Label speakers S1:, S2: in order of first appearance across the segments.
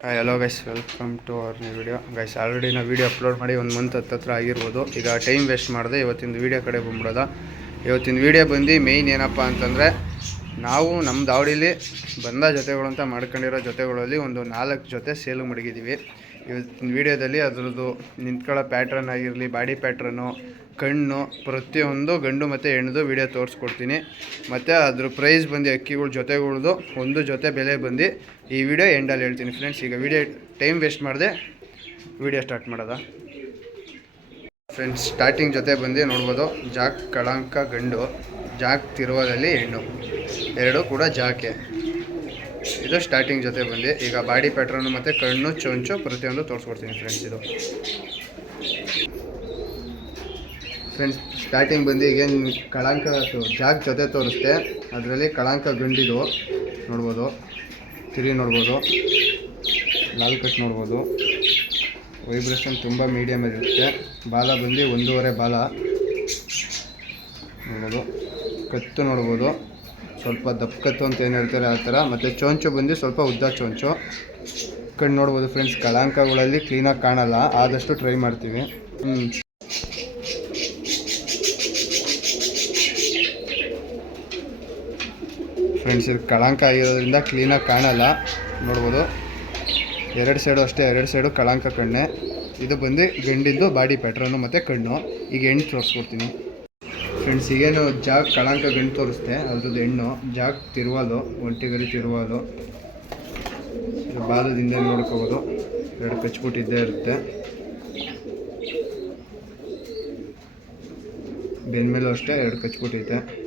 S1: Hello guys welcome to our new video guys already ನಾವು video upload ಮಾಡಿ ಒಂದು month ಹತ್ತತ್ರ ಆಗಿರ್ಬೋದು. ಈಗ ಟೈಮ್ ವೇಸ್ಟ್ ಮಾಡಿದೆ ಇವತ್ತಿನ ವೀಡಿಯೋ ಕಡೆ ಬಂದ್ಬಿಡೋದ. ಇವತ್ತಿನ ವೀಡಿಯೋ ಬಂದು ಮೇಯ್ನ್ ಏನಪ್ಪ ಅಂತಂದರೆ, ನಾವು ನಮ್ಮ ದಾವಡಿಲಿ ಬಂದ ಜೊತೆಗಳು ಅಂತ ಮಾಡ್ಕೊಂಡಿರೋ ಜೊತೆಗಳಲ್ಲಿ ಒಂದು ನಾಲ್ಕು ಜೊತೆ ಸೇಲು ಮಡಗಿದ್ದೀವಿ ಇವತ್ತಿನ ವೀಡಿಯೋದಲ್ಲಿ ಅದರದ್ದು ನಿಂತ್ಕೊಳ್ಳೋ ಪ್ಯಾಟ್ರನ್ ಆಗಿರಲಿ ಬಾಡಿ ಪ್ಯಾಟ್ರನ್ನು ಕಣ್ಣು, ಪ್ರತಿಯೊಂದು ಗಂಡು ಮತ್ತು ಹೆಣ್ದು ವೀಡಿಯೋ ತೋರಿಸ್ಕೊಡ್ತೀನಿ. ಮತ್ತು ಅದ್ರ ಪ್ರೈಸ್ ಬಂದು, ಅಕ್ಕಿಗಳ ಜೊತೆಗಳ್ದು, ಒಂದು ಜೊತೆ ಬೆಲೆ ಬಂದು, ಈ ವಿಡಿಯೋ ಎಂಡಲ್ಲಿ ಹೇಳ್ತೀನಿ ಫ್ರೆಂಡ್ಸ್ ಈಗ ವಿಡಿಯೋ ಟೈಮ್ ವೇಸ್ಟ್ ಮಾಡಿದೆ ವಿಡಿಯೋ ಸ್ಟಾರ್ಟ್ ಮಾಡೋದ? ಫ್ರೆಂಡ್ಸ್ ಸ್ಟಾರ್ಟಿಂಗ್ ಜೊತೆ ಬಂದು, ನೋಡ್ಬೋದು. ಜಾಕ್, ಕಳಂಕ, ಗಂಡು. ಜಾಕ್ ತಿರುವದಲ್ಲಿ ಹೆಣ್ಣು. ಎರಡು ಕೂಡ ಜಾಕೆ. ಇದು ಸ್ಟಾರ್ಟಿಂಗ್ ಜೊತೆ ಬಂದು. ಈಗ ಬಾಡಿ ಪ್ಯಾಟ್ರನ್ನು ಮತ್ತು ಕಣ್ಣು, ಚೊಂಚು, ಪ್ರತಿಯೊಂದು ತೋರಿಸ್ಕೊಡ್ತೀನಿ ಫ್ರೆಂಡ್ಸ್ ಇದು. ಫ್ರೆಂಡ್ಸ್ ಸ್ಟಾರ್ಟಿಂಗ್ ಬಂದು ಈಗೇನು ಕಳಂಕ ಜಾಗ್ ಜೊತೆ ತೋರಿಸ್ತೆ ಅದರಲ್ಲಿ ಕಳಂಕ ಗಂಡಿದು. ನೋಡ್ಬೋದು. ತಿರಿ ನೋಡ್ಬೋದು. ಲಾಲ್ ಕಟ್ ನೋಡ್ಬೋದು. ವೈಬ್ರೇಷನ್ ತುಂಬ ಮೀಡಿಯಮ್ ಇರುತ್ತೆ. ಬಾಲ ಬಂದು ಒಂದೂವರೆ ಬಾಲ. ನೋಡ್ಬೋದು. ಕತ್ತು ನೋಡ್ಬೋದು. ಸ್ವಲ್ಪ ದಪ್ಪ ಕತ್ತು ಅಂತ ಏನು ಹೇಳ್ತಾರೆ ಆ ಥರ. ಮತ್ತು ಚೊಂಚು ಬಂದು ಸ್ವಲ್ಪ ಉದ್ದ ಚೊಂಚು. ಕಣ್ಣು ನೋಡ್ಬೋದು ಫ್ರೆಂಡ್ಸ್ ಕಳಂಕಗಳಲ್ಲಿ ಕ್ಲೀನಾಗಿ ಕಾಣಲ್ಲ. ಆದಷ್ಟು ಟ್ರೈ ಮಾಡ್ತೀವಿ. ಫ್ರೆಂಡ್ಸ್ ಇದು ಕಳಂಕ ಆಗಿರೋದ್ರಿಂದ ಕ್ಲೀನಾಗಿ ಕಾಣಲ್ಲ. ನೋಡ್ಬೋದು. ಎರಡು ಸೈಡು ಅಷ್ಟೇ, ಎರಡು ಸೈಡು ಕಳಂಕ ಕಣ್ಣೆ. ಇದು ಬಂದು ಗಂಡಿದ್ದು ಬಾಡಿ ಪ್ಯಾಟ್ರನ್ನು ಮತ್ತು ಕಣ್ಣು. ಈಗ ಹೆಣ್ಣು ತೋರಿಸ್ಕೊಡ್ತೀನಿ. ಫ್ರೆಂಡ್ಸ್ ಈಗೇನು ಜಾಗ್ ಕಳಂಕ ಗಂಡು ತೋರಿಸ್ದೆ ಅದ್ರದ್ದು ಹೆಣ್ಣು. ಜಾಗ ತಿರುವಾಲು, ಒಂಟಿಗರಿ ತಿರುವಾಲು. ಬಾಲದಿಂದ ನೋಡ್ಕೋಬೋದು. ಎರಡು ಕಚ್ಬಿಟ್ಟಿದ್ದೇ ಇರುತ್ತೆ. ಬೆನ್ಮೇಲೂ ಅಷ್ಟೇ, ಎರಡು ಕಚ್ಬಿಟ್ಟೈತೆ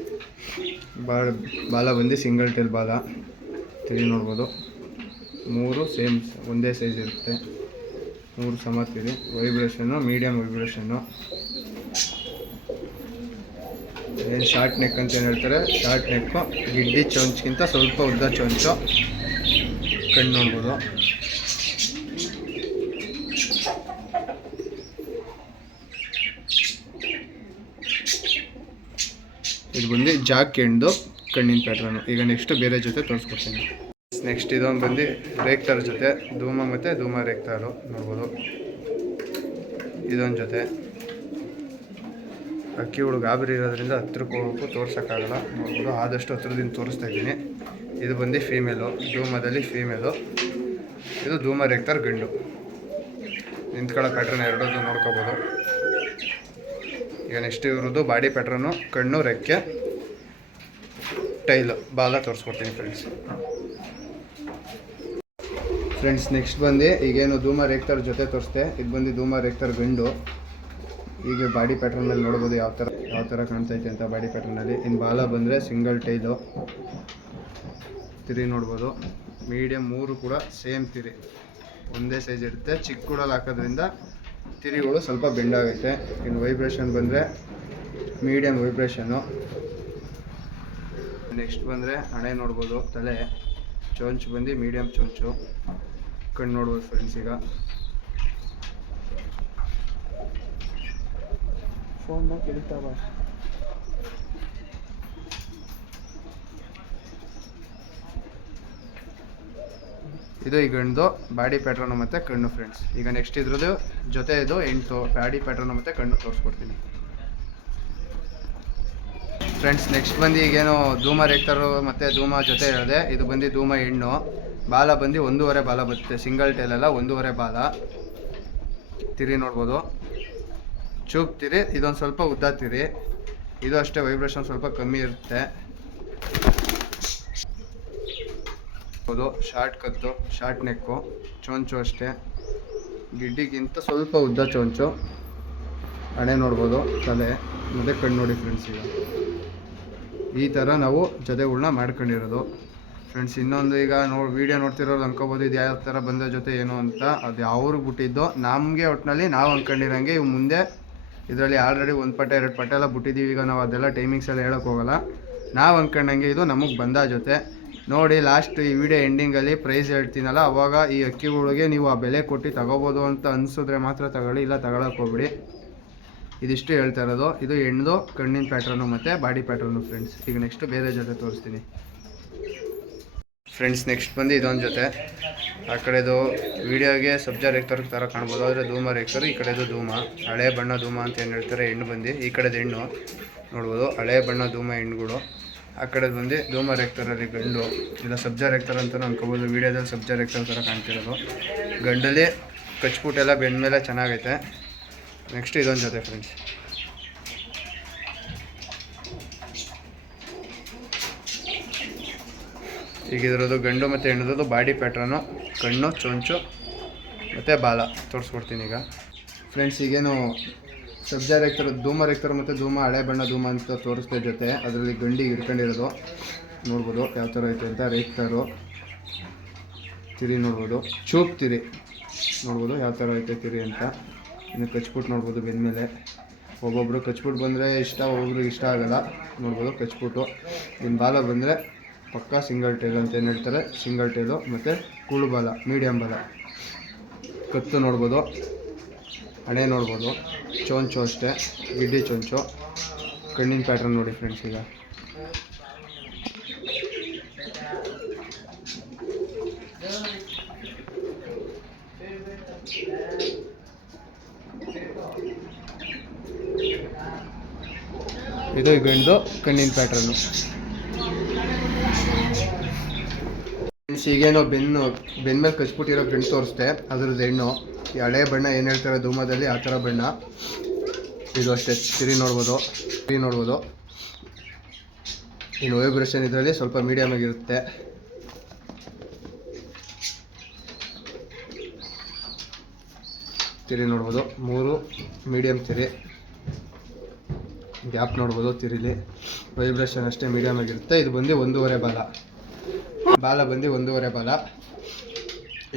S1: ಬಾಳ, ಬಾಲ ಬಂದು ಸಿಂಗಲ್ ಟೇಲ್ ಬಾಲ ತಿಳಿ ನೋಡ್ಬೋದು. ಮೂರು ಸೇಮ್ ಒಂದೇ ಸೈಜ್ ಇರುತ್ತೆ. ಮೂರು ಸಮ ತಿಳಿ ವೈಬ್ರೇಷನ್ನು ಮೀಡಿಯಮ್ ವೈಬ್ರೇಷನ್ನು ಏನು ಶಾರ್ಟ್ ನೆಕ್ ಅಂತ ಏನು ಹೇಳ್ತಾರೆ? ಶಾರ್ಟ್ ನೆಕ್ಕು ಗಿಡ್ಡಿ ಚೌಂಚ್ಗಿಂತ ಸ್ವಲ್ಪ ಉದ್ದ ಚೌಂಚು. ಕಣ್ಣು ನೋಡ್ಬೋದು. ಬಂದು ಜಾಕ್ ಎಂಡು ಕಣ್ಣಿನ ಪ್ಯಾಟ್ರನು ಈಗ ನೆಕ್ಸ್ಟ್ ಬೇರೆ ಜೊತೆ ತೋರಿಸ್ಕೊಡ್ತೀನಿ. ನೆಕ್ಸ್ಟ್ ಇದೊಂದು ಬಂದು ರೇಕ್ತಾರ ಜೊತೆ, ಧೂಮ ಮತ್ತು ಧೂಮ ರೇಕ್ತಾರು ನೋಡ್ಬೋದು. ಇದೊಂದು ಜೊತೆ. ಅಕ್ಕಿಗಳು ಗಾಬರಿ ಇರೋದ್ರಿಂದ ಹತ್ರಕ್ಕೆ ಹೋಗೋಕ್ಕೂ ತೋರ್ಸೋಕ್ಕಾಗಲ್ಲ ನೋಡ್ಬೋದು. ಆದಷ್ಟು ಹತ್ರದಿಂದ ತೋರಿಸ್ತಾ ಇದ್ದೀನಿ. ಇದು ಬಂದು ಫೀಮೇಲು ಧೂಮದಲ್ಲಿ ಫೀಮೇಲು ಇದು ಧೂಮ ರೇಕ್ತಾರ್ ಗಂಡು. ನಿಂತ್ಕೊಳ್ಳೋ ಪ್ಯಾಟ್ರನ್ ಎರಡೂ ನೋಡ್ಕೋಬೋದು. ಈಗ ನೆಕ್ಸ್ಟ್ ಇವ್ರದ್ದು ಬಾಡಿ ಪ್ಯಾಟ್ರನ್ನು ಕಣ್ಣು, ರೆಕ್ಕೆ ಟೈಲ್ ಬಾಲ ತೋರಿಸ್ಕೊಡ್ತೀನಿ ಫ್ರೆಂಡ್ಸ್ ಫ್ರೆಂಡ್ಸ್ ನೆಕ್ಸ್ಟ್ ಬಂದು ಈಗೇನು ಧೂಮ ರೇಖ್ತಾರ ಜೊತೆ ತೋರಿಸ್ತೆ ಇದು ಬಂದು ಧೂಮ ರೇಖ್ತಾರ ಗಂಡು. ಈಗ ಬಾಡಿ ಪ್ಯಾಟ್ರನಲ್ಲಿ ನೋಡ್ಬೋದು ಯಾವ ಥರ ಯಾವ ಥರ ಕಾಣ್ತೈತೆ ಅಂತ ಬಾಡಿ ಪ್ಯಾಟ್ರನಲ್ಲಿ ಇನ್ನು ಬಾಲ ಬಂದರೆ ಸಿಂಗಲ್ ಟೈಲು ತಿರಿ ನೋಡ್ಬೋದು. ಮೀಡಿಯಮ್ ಮೂರು ಕೂಡ ಸೇಮ್ ತಿರಿ ಒಂದೇ ಸೈಜ್ ಇರುತ್ತೆ. ಚಿಕ್ಕ ಕೂಡಲ್ಲಿ ಹಾಕೋದ್ರಿಂದ ತಿರಿಗಳು ಸ್ವಲ್ಪ ಬೆಂಡಾಗೈತೆ ಇನ್ನು ವೈಬ್ರೇಷನ್ ಬಂದರೆ ಮೀಡಿಯಮ್ ವೈಬ್ರೇಷನ್ನು ನೆಕ್ಸ್ಟ್ ಬಂದರೆ ಹಣೆ ನೋಡ್ಬೋದು, ತಲೆ. ಚೊಂಚು ಬಂದು ಮೀಡಿಯಮ್ ಚೊಂಚು. ಕಣ್ಣು ನೋಡ್ಬೋದು ಫ್ರೆಂಡ್ಸ್ ಈಗ. ಫೋನ್ ಕೇಳ್ತಾವ ಇದು ಈ ಗಂಡು ಬಾಡಿ ಪ್ಯಾಟ್ರನ್ ಮತ್ತು ಕಣ್ಣು ಫ್ರೆಂಡ್ಸ್ ಈಗ ನೆಕ್ಸ್ಟ್ ಇದ್ರದ್ದು ಜೊತೆ ಇದು ಎಂಟು ಬಾಡಿ ಪ್ಯಾಟ್ರನ್ ಮತ್ತು ಕಣ್ಣು ತೋರಿಸ್ಕೊಡ್ತೀನಿ. ಫ್ರೆಂಡ್ಸ್ ನೆಕ್ಸ್ಟ್ ಬಂದು ಈಗೇನು ಧೂಮ ರೇಕ್ತರು ಮತ್ತು ಧೂಮ ಜೊತೆ ಹೇಳಿದೆ ಇದು ಬಂದು ಧೂಮ ಹೆಣ್ಣು. ಬಾಲ ಬಂದು ಒಂದೂವರೆ ಬಾಲ ಬರುತ್ತೆ. ಸಿಂಗಲ್ ಟೇಲಲ್ಲ ಒಂದೂವರೆ ಬಾಲ. ತಿರಿ ನೋಡ್ಬೋದು. ಚೂಪ್ ತಿರಿ, ಇದೊಂದು ಸ್ವಲ್ಪ ಉದ್ದ ತಿರಿ. ಇದು ಅಷ್ಟೇ ವೈಬ್ರೇಷನ್ ಸ್ವಲ್ಪ ಕಮ್ಮಿ ಇರುತ್ತೆ. ಹೌದು ಶಾರ್ಟ್ ಕತ್ತು ಶಾರ್ಟ್ ನೆಕ್ಕು ಚೊಂಚು ಅಷ್ಟೇ. ಗಿಡ್ಡಿಗಿಂತ ಸ್ವಲ್ಪ ಉದ್ದ ಚೊಂಚು. ಹಣೆ ನೋಡ್ಬೋದು, ತಲೆ ಮತ್ತು ಕಣ್ಣು ನೋಡಿ ಫ್ರೆಂಡ್ಸ್ ಈಗ. ಈ ಥರ ನಾವು ಜೊತೆಗಳನ್ನ ಮಾಡ್ಕೊಂಡಿರೋದು. ಫ್ರೆಂಡ್ಸ್ ಇನ್ನೊಂದು ಈಗ ನೋಡಿ ವೀಡಿಯೋ ನೋಡ್ತಿರೋರು ಅನ್ಕೋಬೋದು, ಇದು ಯಾವ ಥರ ಬಂದ ಜೊತೆ ಏನು ಅಂತ. ಅದು ಅವ್ರಿಗೆ ಬಿಟ್ಟಿದ್ದು, ನಮಗೆ ಒಟ್ಟಿನಲ್ಲಿ ನಾವು ಅಂದ್ಕೊಂಡಿರಂಗೆ ಇವು ಮುಂದೆ ಇದರಲ್ಲಿ ಆಲ್ರೆಡಿ ಒಂದು ಪಟ್ಟೆ ಎರಡು ಪಟ್ಟೆ ಎಲ್ಲ ಬಿಟ್ಟಿದ್ದೀವಿ ಈಗ ನಾವು ಅದೆಲ್ಲ ಟೈಮಿಂಗ್ಸ್ ಎಲ್ಲ ಹೇಳೋಕೆ ಹೋಗಲ್ಲ. ನಾವು ಅಂದ್ಕೊಂಡಂಗೆ ಇದು ನಮಗೆ ಬಂದ ಜೊತೆ. ನೋಡಿ ಲಾಸ್ಟ್ ಈ ವಿಡಿಯೋ ಎಂಡಿಂಗಲ್ಲಿ ಪ್ರೈಸ್ ಹೇಳ್ತೀನಲ್ಲ, ಅವಾಗ ಈ ಅಕ್ಕಿಗಳಿಗೆ ನೀವು ಆ ಬೆಲೆ ಕೊಟ್ಟು ತಗೋಬೋದು ಅಂತ ಅನಿಸಿದ್ರೆ ಮಾತ್ರ ತಗೊಳ್ಳಿ, ಇಲ್ಲ ತಗೊಳಕ್ಕೆ ಹೋಗ್ಬಿಡಿ. ಇದಿಷ್ಟು ಹೇಳ್ತಾ ಇರೋದು. ಇದು ಹೆಣ್ಣು ಕಣ್ಣಿನ ಪ್ಯಾಟ್ರನು ಮತ್ತು ಬಾಡಿ ಪ್ಯಾಟ್ರನು ಫ್ರೆಂಡ್ಸ್ ಈಗ ನೆಕ್ಸ್ಟ್ ಬೇರೆ ಜೊತೆ ತೋರಿಸ್ತೀನಿ. ಫ್ರೆಂಡ್ಸ್ ನೆಕ್ಸ್ಟ್ ಬಂದು ಇದೊಂದು ಜೊತೆ. ಆ ಕಡೆದು ವಿಡಿಯೋಗೆ ಸಬ್ಜಾ ರೇಕ್ತರ್ ಥರ ಕಾಣ್ಬೋದು. ಆದರೆ ಧೂಮ ರೇಕ್ತರು ಈ ಕಡೆದು ಧೂಮ. ಹಳೆ ಬಣ್ಣ ಧೂಮ ಅಂತ ಏನು ಹೇಳ್ತಾರೆ, ಹೆಣ್ಣು ಬಂದು. ಈ ಕಡೆದು ಹೆಣ್ಣು. ನೋಡ್ಬೋದು, ಹಳೆ ಬಣ್ಣ ಧೂಮ ಹೆಣ್ಣುಗಳು ಆ ಕಡೆ ಬಂದು ಧೂಮ ರೆಕ್ಟರಲ್ಲಿ ಗಂಡು, ಇಲ್ಲ ಸಬ್ಜಾ ರೆಕ್ಟರ್ ಅಂತ ಅನ್ಕೋಬೋದು. ವಿಡಿಯೋದಲ್ಲಿ ಸಬ್ಜಾ ರೆಕ್ಟರ್ ಥರ ಕಾಣ್ತಿರೋದು. ಗಂಡಲ್ಲಿ ಕಚ್ಬಿಟ್ಟೆಲ್ಲ ಮೇಲೆ ಚೆನ್ನಾಗೈತೆ. ನೆಕ್ಸ್ಟ್ ಇದೊಂದು ಜೊತೆ ಫ್ರೆಂಡ್ಸ್ ಈಗ ಇದರದ್ದು ಗಂಡು ಮತ್ತು ಹೆಣ್ಣದ್ದು ಬಾಡಿ ಪ್ಯಾಟ್ರನು ಕಣ್ಣು, ಚೊಂಚು ಮತ್ತು ಬಾಲ. ತೋರಿಸ್ಕೊಡ್ತೀನಿ ಈಗ. ಫ್ರೆಂಡ್ಸ್ ಈಗೇನು ಸಬ್ಜಾ ರೇಕ್ತರ ಧೂಮ ರೇಕ್ತರ ಮತ್ತು ಧೂಮ, ಹಳೆ ಬಣ್ಣ ಧೂಮ ಅಂತ ತೋರಿಸ್ತಾ ಜೊತೆ ಅದರಲ್ಲಿ ಗಂಡಿ ಹಿಡ್ಕೊಂಡಿರೋದು. ನೋಡ್ಬೋದು ಯಾವ ಥರ ಐತೆ ಅಂತ ರೇಕ್ತಾರು ತಿರಿ ನೋಡ್ಬೋದು. ಚೂಪ್ ತಿರಿ. ನೋಡ್ಬೋದು ಯಾವ ಥರ ಐತೆ ತಿರಿ ಅಂತ. ಇನ್ನು ಕಚ್ಬಿಟ್ಟು ನೋಡ್ಬೋದು ಬೆಂದಮೇಲೆ. ಒಬ್ಬೊಬ್ಬರು ಕಚ್ಬಿಟ್ಟು ಬಂದರೆ ಇಷ್ಟ, ಒಬ್ಬೊಬ್ರಿಗೆ ಇಷ್ಟ ಆಗಲ್ಲ. ನೋಡ್ಬೋದು ಕಚ್ಬಿಟ್ಟು. ಇನ್ನು ಬಾಲ ಬಂದರೆ ಪಕ್ಕಾ ಸಿಂಗಲ್ ಟೇಲ್ ಅಂತ ಏನು ಹೇಳ್ತಾರೆ? ಸಿಂಗಲ್ ಟೇಲು ಮತ್ತು ಕೂಳು ಬಾಲ ಮೀಡಿಯಮ್ ಬಾಲ. ಕತ್ತು ನೋಡ್ಬೋದು. ಹಣೆ ನೋಡ್ಬೋದು. ಚೊಂಚು ಅಷ್ಟೇ. ಗಿಡ್ಡಿ ಚೊಂಚು. ಕಣ್ಣಿನ ಪ್ಯಾಟ್ರನ್ ನೋಡಿ ಫ್ರೆಂಡ್ಸ್ ಈಗ. ಇದು ಗಂಡು ಕಣ್ಣಿನ ಪ್ಯಾಟ್ರನ್ನು ಫ್ರೆಂಡ್ಸ್ ಈಗೇನೋ ಬೆನ್ನು ಬೆನ್ನ ಮೇಲೆ ಕಚ್ಬಿಟ್ಟಿರೋ ಗಂಡು ತೋರಿಸ್ದೆ. ಅದ್ರದ್ದು ಹೆಣ್ಣು. ಈ ಹಳೆ ಬಣ್ಣ ಏನು ಹೇಳ್ತಾರೆ ಧೂಮದಲ್ಲಿ? ಆ ಥರ ಬಣ್ಣ. ಇದು ಅಷ್ಟೇ ತಿರಿ ನೋಡ್ಬೋದು ತಿರಿ ನೋಡ್ಬೋದು. ಇನ್ನು ವೈಬ್ರೇಷನ್ ಇದರಲ್ಲಿ ಸ್ವಲ್ಪ ಮೀಡಿಯಮ್ ಆಗಿರುತ್ತೆ. ತಿರಿ ನೋಡ್ಬೋದು, ಮೂರು ಮೀಡಿಯಮ್ ತಿರಿ. ಗ್ಯಾಪ್ ನೋಡ್ಬೋದು ತಿರಿಲಿ. ವೈಬ್ರೇಷನ್ ಅಷ್ಟೇ ಮೀಡಿಯಮ್ ಆಗಿರುತ್ತೆ. ಇದು ಬಂದು ಒಂದೂವರೆ ಬಾಲ. ಬಾಲ ಬಂದು ಒಂದೂವರೆ ಬಾಲ.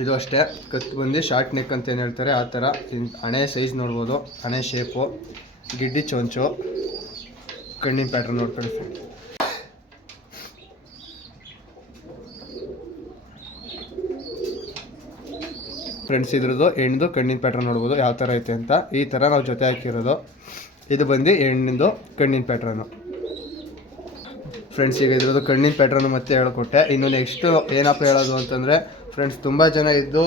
S1: ಇದು ಅಷ್ಟೇ. ಕತ್ತು ಬಂದು ಶಾರ್ಟ್ ನೆಕ್ ಅಂತ ಏನು ಹೇಳ್ತಾರೆ, ಆ ಥರ ಹಣೆ ಸೈಜ್ ನೋಡ್ಬೋದು. ಹಣೆ ಶೇಪು ಗಿಡ್ಡಿ ಚೊಂಚು, ಕಣ್ಣಿನ ಪ್ಯಾಟ್ರನ್ ನೋಡ್ಕೊಳ್ಳಿ ಫ್ರೆಂಡ್ಸ್ ಇದ್ರದ್ದು ಹೆಣ್ದು ಕಣ್ಣಿನ ಪ್ಯಾಟ್ರನ್ ನೋಡ್ಬೋದು. ಯಾವ ಥರ ಐತೆ ಅಂತ ಈ ಥರ ನಾವು ಜೊತೆ ಹಾಕಿರೋದು. ಇದು ಬಂದು ಹೆಣ್ಣಿಂದು ಕಣ್ಣಿನ ಪ್ಯಾಟ್ರನು ಫ್ರೆಂಡ್ಸ್ ಈಗ ಇದ್ರದ್ದು ಕಣ್ಣಿನ ಪ್ಯಾಟ್ರನ್ ಮತ್ತೆ ಹೇಳ್ಕೊಟ್ಟೆ. ಇನ್ನು ನೆಕ್ಸ್ಟು ಏನಪ್ಪ ಹೇಳೋದು ಅಂತಂದರೆ ಫ್ರೆಂಡ್ಸ್ ತುಂಬ ಜನ ಇದ್ದು,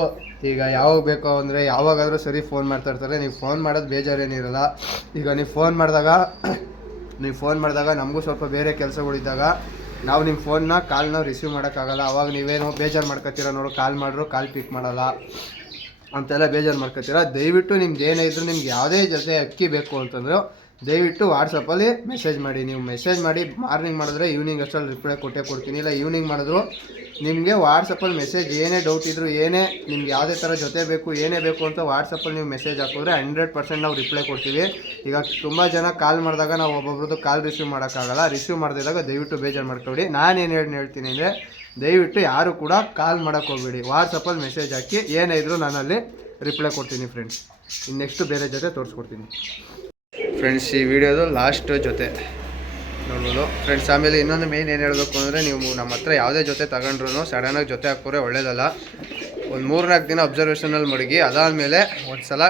S1: ಈಗ ಯಾವಾಗ ಬೇಕೋ ಅಂದರೆ ಯಾವಾಗಾದರೂ ಸರಿ ಫೋನ್ ಮಾಡ್ತಾ ಇರ್ತಾರೆ. ನೀವು ಫೋನ್ ಮಾಡೋದು ಬೇಜಾರೇನಿರಲ್ಲ ಈಗ ನೀವು ಫೋನ್ ಮಾಡಿದಾಗ, ನೀವು ಫೋನ್ ಮಾಡಿದಾಗ ನಮಗೂ ಸ್ವಲ್ಪ ಬೇರೆ ಕೆಲಸಗಳಿದ್ದಾಗ, ನಾವು ನಿಮ್ಮ ಫೋನ್ನ ಕಾಲ್ನ ರಿಸೀವ್ ಮಾಡೋಕ್ಕಾಗಲ್ಲ. ಅವಾಗ ನೀವೇನು ಬೇಜಾರು ಮಾಡ್ಕೋತೀರ ನೋಡು, ಕಾಲ್ ಮಾಡಿದ್ರು ಕಾಲ್ ಪಿಕ್ ಮಾಡಲ್ಲ. ಅಂತೆಲ್ಲ ಬೇಜಾರು ಮಾಡ್ಕೊತೀರ ದಯವಿಟ್ಟು ನಿಮ್ಗೆ ಏನೇ ಇದ್ರೂ ನಿಮ್ಗೆ ಯಾವುದೇ ಜೊತೆ ಅಕ್ಕಿ ಬೇಕು ಅಂತಂದ್ರೆ ದಯವಿಟ್ಟು ವಾಟ್ಸಪ್ಪಲ್ಲಿ ಮೆಸೇಜ್ ಮಾಡಿ, ನೀವು ಮೆಸೇಜ್ ಮಾಡಿ ಮಾರ್ನಿಂಗ್ ಮಾಡಿದ್ರೆ ಈವ್ನಿಂಗ್ ಅಷ್ಟರಲ್ಲಿ ರಿಪ್ಲೈ ಕೊಟ್ಟೇ ಕೊಡ್ತೀನಿ. ಇಲ್ಲ ಈವ್ನಿಂಗ್ ಮಾಡಿದ್ರು ನಿಮಗೆ ವಾಟ್ಸಪ್ಪಲ್ಲಿ ಮೆಸೇಜ್ ಏನೇ ಡೌಟ್ ಇದ್ದರೂ ಏನೇ ನಿಮ್ಗೆ ಯಾವುದೇ ಥರ ಜೊತೆ ಬೇಕು, ಏನೇ ಬೇಕು ಅಂತ ವಾಟ್ಸಪ್ಪಲ್ಲಿ ನೀವು ಮೆಸೇಜ್ ಹಾಕಿದ್ರೆ ಹಂಡ್ರೆಡ್ ಪರ್ಸೆಂಟ್ ನಾವು ರಿಪ್ಲೈ ಕೊಡ್ತೀವಿ. ಈಗ ತುಂಬ ಜನ ಕಾಲ್ ಮಾಡಿದಾಗ ನಾವು ಒಬ್ಬೊಬ್ರದ್ದು ಕಾಲ್ ರಿಸೀವ್ ಮಾಡೋಕ್ಕಾಗಲ್ಲ. ರಿಸೀವ್ ಮಾಡ್ದಿದ್ದಾಗ ದಯವಿಟ್ಟು ಬೇಜಾರು ನಾನು ನಾನೇನು ಹೇಳಿ, ಹೇಳ್ತೀನಿ ಅಂದರೆ ದಯವಿಟ್ಟು ಯಾರು ಕೂಡ ಕಾಲ್ ಮಾಡೋಕ್ಕೆ ಹೋಗ್ಬೇಡಿ. ವಾಟ್ಸಪ್ಪಲ್ಲಿ ಮೆಸೇಜ್ ಹಾಕಿ ಏನೇ ಇದ್ದರೂ ನಾನಲ್ಲಿ ರಿಪ್ಲೈ ಕೊಡ್ತೀನಿ ಫ್ರೆಂಡ್ಸ್ ಇನ್ನು ನೆಕ್ಸ್ಟು ಬೇರೆ ಜೊತೆ ತೋರಿಸ್ಕೊಡ್ತೀನಿ. ಫ್ರೆಂಡ್ಸ್ ಈ ವಿಡಿಯೋದು ಲಾಸ್ಟ್ ಜೊತೆ. ನೋಡ್ಬೋದು. ಫ್ರೆಂಡ್ಸ್ ಆಮೇಲೆ ಇನ್ನೊಂದು ಮೇನ್ ಏನು ಹೇಳಬೇಕು ಅಂದರೆ ನೀವು ನಮ್ಮ ಹತ್ರ ಯಾವುದೇ ಜೊತೆ ತಗೊಂಡ್ರು ಸಡನ್ನಾಗಿ ಜೊತೆ ಹಾಕೋರೆ ಒಳ್ಳೇದಲ್ಲ. ಒಂದು ಮೂರ್ನಾಲ್ಕು ದಿನ ಅಬ್ಸರ್ವೇಷನಲ್ಲಿ ಮಡಗಿ, ಅದಾದಮೇಲೆ ಒಂದು ಸಲ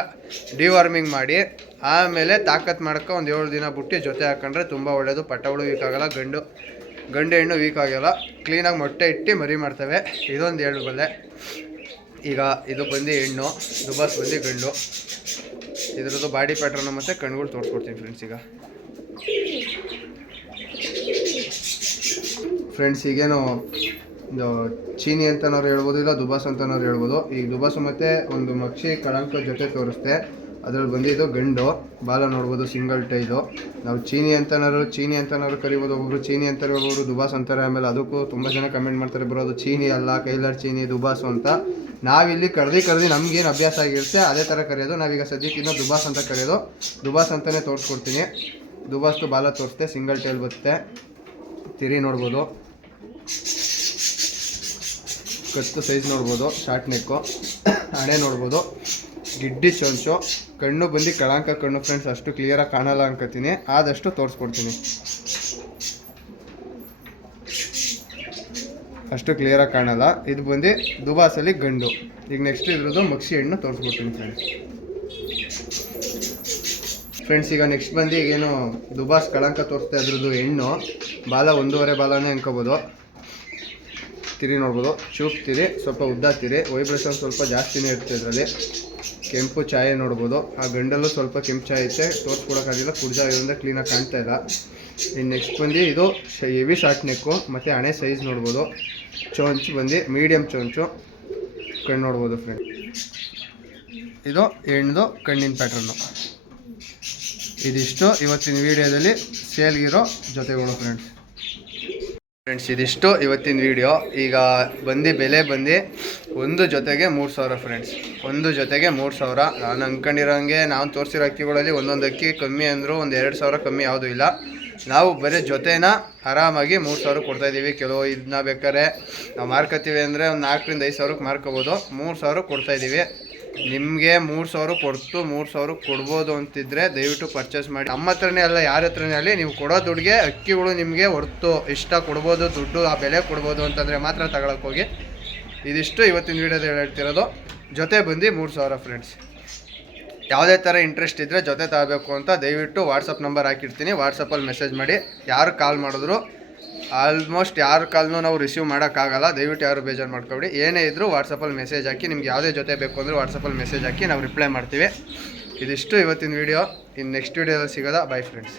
S1: ಡಿವಾರ್ಮಿಂಗ್ ಮಾಡಿ, ಆಮೇಲೆ ತಾಕತ್ ಮಾಡೋಕ್ಕೆ ಒಂದು ಏಳು ದಿನ ಬಿಟ್ಟು ಜೊತೆ ಹಾಕೊಂಡ್ರೆ ತುಂಬ ಒಳ್ಳೆಯದು ಪಟ್ಟಗಳು ವೀಕ್ ಆಗೋಲ್ಲ, ಗಂಡು ಗಂಡು ಹೆಣ್ಣು ವೀಕ್ ಆಗೋಲ್ಲ ಕ್ಲೀನಾಗಿ ಮೊಟ್ಟೆ ಇಟ್ಟು ಮರಿ ಮಾಡ್ತವೆ. ಇದೊಂದು ಹೇಳಬಲ್ಲೆ. ಈಗ ಇದು ಬಂದು ಹೆಣ್ಣು ದುಬಾಸ್ ಬಂದು ಗಂಡು. ಇದರದ್ದು ಬಾಡಿ ಪ್ಯಾಟ್ರನ್ ಮತ್ತು ಕಣ್ಗಳು ತೋರಿಸ್ಕೊಡ್ತೀನಿ ಫ್ರೆಂಡ್ಸ್ ಈಗ. ಫ್ರೆಂಡ್ಸ್ ಈಗೇನು ಇದು ಚೀನಿ ಅಂತನವ್ರು ಹೇಳ್ಬೋದು ಇಲ್ಲ ದುಬಾಸ್ ಅಂತನವ್ರು ಹೇಳ್ಬೋದು. ಈ ದುಬಾಸ್ ಮತ್ತು ಒಂದು ಮಕ್ಷಿ ಕಳಂಕ ಜೊತೆ ತೋರಿಸ್ತೆ ಅದ್ರಲ್ಲಿ ಬಂದಿದ್ದು ಗಂಡು. ಬಾಲ ನೋಡ್ಬೋದು ಸಿಂಗಲ್ ಟೈದು. ನಾವು ಚೀನಿ ಅಂತನಾರು ಚೀನಿ ಅಂತನಾರು ಕರಿಬೋದು ಒಬ್ಬರು ಚೀನಿ ಅಂತಾರೆ ಒಬ್ಬರು ದುಬಾಸ್ ಅಂತಾರೆ. ಆಮೇಲೆ ಅದಕ್ಕೂ ತುಂಬ ಜನ ಕಮೆಂಟ್ ಮಾಡ್ತಾರೆ ಬರೋದು ಚೀನಿ ಅಲ್ಲ, ಕೈಲರ್ ಚೀನಿ, ದುಬಾಸು ಅಂತ. ನಾವಿಲ್ಲಿ ಕರೆದಿ ಕರೆದಿ ನಮ್ಗೇನು ಅಭ್ಯಾಸ ಆಗಿರುತ್ತೆ, ಅದೇ ಥರ ಕರೆಯೋದು. ನಾವೀಗ ಸದ್ಯಕ್ಕೆ ಇನ್ನೂ ದುಬಾಸ್ ಅಂತ ಕರೆಯೋದು. ದುಬಾಸ್ ಅಂತಲೇ ತೋರಿಸ್ಕೊಡ್ತೀನಿ. ದುಬಾಸ್ದು ಬಾಲ ತೋರಿಸ್ತೆ ಸಿಂಗಲ್ ಟೈಲ್ ಬರುತ್ತೆ. ತಿರಿ ನೋಡ್ಬೋದು. ಕತ್ತು ಸೈಜ್ ನೋಡ್ಬೋದು, ಶಾರ್ಟ್ ನೆಕ್ಕು. ಹಣೆ ನೋಡ್ಬೋದು. ಗಿಡ್ಡಿ ಚೊಂಚು ಕಣ್ಣು ಬಂದು ಕಳಂಕ ಕಣ್ಣು ಫ್ರೆಂಡ್ಸ್ ಅಷ್ಟು ಕ್ಲಿಯರಾಗಿ ಕಾಣಲ್ಲ ಅನ್ಕೋತೀನಿ. ಆದಷ್ಟು ತೋರಿಸ್ಕೊಡ್ತೀನಿ. ಅಷ್ಟು ಕ್ಲಿಯರಾಗಿ ಕಾಣಲ್ಲ. ಇದು ಬಂದು ದುಬಾಸಲ್ಲಿ ಗಂಡು. ಈಗ ನೆಕ್ಸ್ಟ್ ಇದ್ರದ್ದು ಮಕ್ಷಿ ಹೆಣ್ಣು ತೋರಿಸ್ಕೊಡ್ತೀನಿ ಫ್ರೆಂಡ್ಸ್ ಫ್ರೆಂಡ್ಸ್ ಈಗ ನೆಕ್ಸ್ಟ್ ಬಂದು ಈಗೇನು ದುಬಾಸ್ ಕಳಂಕ ತೋರಿಸ್ತಾ ಇದ್ರದ್ದು ಹೆಣ್ಣು. ಬಾಲ ಒಂದೂವರೆ ಬಾಲನೇ ಅನ್ಕೋಬೋದು. ತಿರಿ ನೋಡ್ಬೋದು. ಚೂಪ್ತಿರಿ ಸ್ವಲ್ಪ ಉದ್ದ ತಿರಿ. ವೈಬ್ರೇಷನ್ ಸ್ವಲ್ಪ ಜಾಸ್ತಿನೇ ಇರುತ್ತೆ ಇದರಲ್ಲಿ. ಕೆಂಪು ಛಾಯೆ ನೋಡ್ಬೋದು. ಆ ಗಂಡಲ್ಲೂ ಸ್ವಲ್ಪ ಕೆಂಪು ಚಾಯ್ ಐತೆ. ತೋರಿಸ್ಕೊಡೋಕ್ಕಾಗಿಲ್ಲ. ಕುಡ್ಜ ಕ್ಲೀನಾಗಿ ಕಾಣ್ತಾ ಇಲ್ಲ. ಇನ್ನು ನೆಕ್ಸ್ಟ್ ಬಂದು ಇದು ಹೆವಿ ಶಾರ್ಟ್ ನೆಕ್ಕು ಮತ್ತು ಹಣೆ ಸೈಜ್ ನೋಡ್ಬೋದು. ಚೊಂಚು ಬಂದು ಮೀಡಿಯಮ್ ಚೊಂಚು. ಕಣ್ಣು ನೋಡ್ಬೋದು ಫ್ರೆಂಡ್ ಇದು ಹೆಣ್ದು ಕಣ್ಣಿನ ಪ್ಯಾಟ್ರನ್ನು ಇದಿಷ್ಟು ಇವತ್ತಿನ ವಿಡಿಯೋದಲ್ಲಿ ಸೇಲ್ಗಿರೋ ಜೊತೆಗಳು ಫ್ರೆಂಡ್ಸ್ ಫ್ರೆಂಡ್ಸ್ ಇದಿಷ್ಟು ಇವತ್ತಿನ ವಿಡಿಯೋ ಈಗ ಬಂದು ಬೆಲೆ ಬಂದು ಒಂದು ಜೊತೆಗೆ ಮೂರು ಸಾವಿರ ಫ್ರೆಂಡ್ಸ್ ಒಂದು ಜೊತೆಗೆ ಮೂರು ಸಾವಿರ. ನಾನು ಅಂದ್ಕೊಂಡಿರೋಂಗೆ ನಾವು ತೋರಿಸಿರೋ ಅಕ್ಕಿಗಳಲ್ಲಿ ಒಂದೊಂದು ಅಕ್ಕಿ ಕಮ್ಮಿ ಅಂದರೂ ಒಂದು ಎರಡು ಸಾವಿರ ಕಮ್ಮಿ ಯಾವುದೂ ಇಲ್ಲ. ನಾವು ಬರೀ ಜೊತೆನ ಆರಾಮಾಗಿ ಮೂರು ಸಾವಿರ ಕೊಡ್ತಾಯಿದ್ದೀವಿ ಕೆಲವು ಇದನ್ನ ಬೇಕಾದ್ರೆ ನಾವು ಮಾರ್ಕೋತೀವಿ ಅಂದರೆ ಒಂದು ನಾಲ್ಕರಿಂದ ಐದು ಸಾವಿರಕ್ಕೆ ಮಾರ್ಕೋಬೋದು. ಮೂರು ಸಾವಿರ ಕೊಡ್ತಾಯಿದ್ದೀವಿ ನಿಮಗೆ ಮೂರು ಸಾವಿರ ಕೊಡ್ತು ಮೂರು ಸಾವಿರ ಕೊಡ್ಬೋದು ಅಂತಿದ್ರೆ ದಯವಿಟ್ಟು ಪರ್ಚೇಸ್ ಮಾಡಿ. ನಮ್ಮ ಹತ್ರನೇ ಅಲ್ಲ, ಯಾರ ಹತ್ರನೇ ಅಲ್ಲಿ ನೀವು ಕೊಡೋ ದುಡ್ಡಿಗೆ ಅಕ್ಕಿಗಳು ನಿಮಗೆ ಹೊರ್ತು ಇಷ್ಟ ಕೊಡ್ಬೋದು, ದುಡ್ಡು ಆ ಬೆಲೆ ಕೊಡ್ಬೋದು ಅಂತಂದರೆ ಮಾತ್ರ ತಗೊಳಕ್ಕೆ ಹೋಗಿ. ಇದಿಷ್ಟು ಇವತ್ತಿನ ವೀಡಿಯೋದಲ್ಲಿ ಹೇಳ್ತಿರೋದು. ಜೊತೆ ಬಂದು ಮೂರು ಸಾವಿರ ಫ್ರೆಂಡ್ಸ್ ಯಾವುದೇ ಥರ ಇಂಟ್ರೆಸ್ಟ್ ಇದ್ದರೆ ಜೊತೆ ತಗೋಬೇಕು ಅಂತ ದಯವಿಟ್ಟು ವಾಟ್ಸಪ್ ನಂಬರ್ ಹಾಕಿರ್ತೀನಿ. ವಾಟ್ಸಪ್ಪಲ್ಲಿ ಮೆಸೇಜ್ ಮಾಡಿ. ಯಾರು ಕಾಲ್ ಮಾಡಿದ್ರು ಆಲ್ಮೋಸ್ಟ್ ಯಾರ ಕಾಲ್ನೂ ನಾವು ರಿಸೀವ್ ಮಾಡೋಕ್ಕಾಗಲ್ಲ. ದಯವಿಟ್ಟು ಯಾರು ಬೇಜಾರು ಮಾಡ್ಕೊಬಿಡಿ. ಏನೇ ಇದ್ದರೂ ವಾಟ್ಸಪ್ಪಲ್ಲಿ ಮೆಸೇಜ್ ಹಾಕಿ, ನಿಮ್ಗೆ ಯಾವುದೇ ಜೊತೆ ಬೇಕು ಅಂದರೆ ವಾಟ್ಸಪ್ಪಲ್ಲಿ ಮೆಸೇಜ್ ಹಾಕಿ ನಾವು ರಿಪ್ಲೈ ಮಾಡ್ತೀವಿ. ಇದಿಷ್ಟು ಇವತ್ತಿನ ವೀಡಿಯೋ ಇನ್ನು ನೆಕ್ಸ್ಟ್ ವೀಡಿಯೋದಲ್ಲಿ ಸಿಗೋದ? By friends